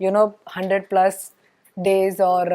100+ days और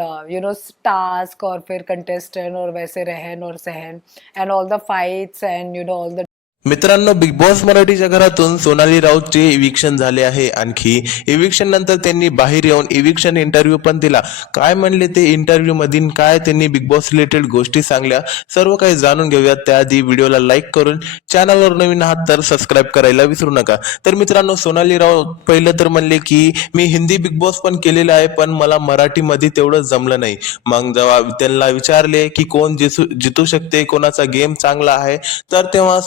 task और फिर contestant और वैसे रहन और सहन and all the fights and all the मित्रांनो, बिग बॉस मराठीच्या घरातून सोनाली राऊतचे इविक्शन झाले आहे. आणखी इविक्शन नंतर त्यांनी बाहेर येऊन इविक्शन इंटरव्ह्यू पण दिला. काय म्हणले ते इंटरव्ह्यू मधील, काय त्यांनी बिग बॉस रिलेटेड गोष्टी सांगल्या, सर्व काही जाणून घेऊयात. त्याआधी व्हिडिओला लाईक करून चॅनलवर नवीन आहात तर सबस्क्राईब करायला विसरू नका. तर मित्रांनो, सोनाली राऊत पहिलं तर म्हणले की मी हिंदी बिग बॉस पण केलेलं आहे, पण मला मराठीमध्ये तेवढं जमलं नाही. मग जेव्हा त्यांना विचारले की कोण जितू शकते, कोणाचा गेम चांगला आहे, तर तेव्हा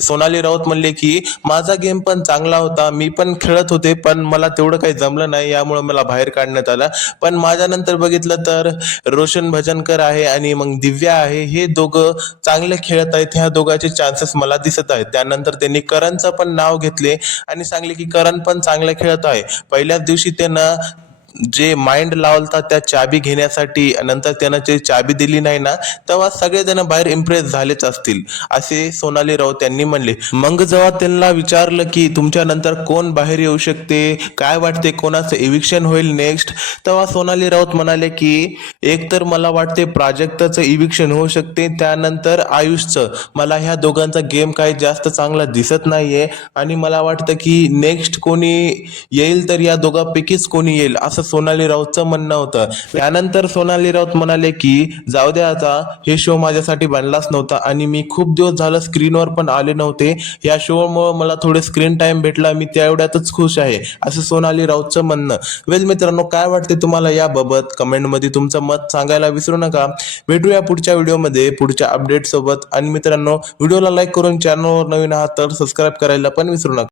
सोनाली राऊत म्हणले की माझा गेम पण चांगला होता, मी पण खेळत होते, पण मला तेवढं काही जमलं नाही, यामुळे मला बाहेर काढण्यात आलं. पण माझ्या नंतर बघितलं तर रोशन भजनकर आहे आणि मग दिव्या आहे, हे दोघं चांगले खेळत आहेत, ह्या दोघांचे चान्सेस मला दिसत आहेत. त्यानंतर त्यांनी करणचं पण नाव घेतले आणि सांगले की करण पण चांगलं खेळत आहे. पहिल्याच दिवशी त्यानं जे माइंड लावलता त्या चाबी घेण्यासाठी, नंतर त्यानं जे चाबी दिली नाही ना, तेव्हा सगळेजण बाहेर इम्प्रेस झालेच असतील, असे सोनाली राऊत यांनी म्हणले. मग जेव्हा त्यांना विचारलं की तुमच्या नंतर कोण बाहेर येऊ शकते, काय वाटते कोणाचं इविक्शन होईल नेक्स्ट, तेव्हा सोनाली राऊत म्हणाले की एक तर मला वाटते प्राजक्ताचं इविक्शन होऊ शकते, त्यानंतर आयुषचं. मला ह्या दोघांचा गेम काही जास्त चांगला दिसत नाहीये आणि मला वाटतं की नेक्स्ट कोणी येईल तर या दोघांपैकीच कोणी येईल, असं सोनाली राऊतचं म्हणणं होतं. त्यानंतर सोनाली राऊत म्हणाले की जाऊ द्या, आता हे शो माझ्यासाठी बनलाच नव्हता आणि मी खूप दिवस झालं स्क्रीनवर पण आले नव्हते, या शोमुळे मला थोडे स्क्रीन टाइम भेटला, मी त्याएवढ्यातच खुश आहे, असं सोनाली राऊतचं म्हणणं. वेल मित्रांनो, काय वाटते तुम्हाला याबाबत, कमेंटमध्ये तुमचं मत सांगायला विसरू नका. भेटूया पुढच्या व्हिडिओमध्ये पुढच्या अपडेट सोबत. आणि मित्रांनो, व्हिडिओला लाईक करून चॅनलवर नवीन आहात तर सबस्क्राईब करायला पण विसरू नका.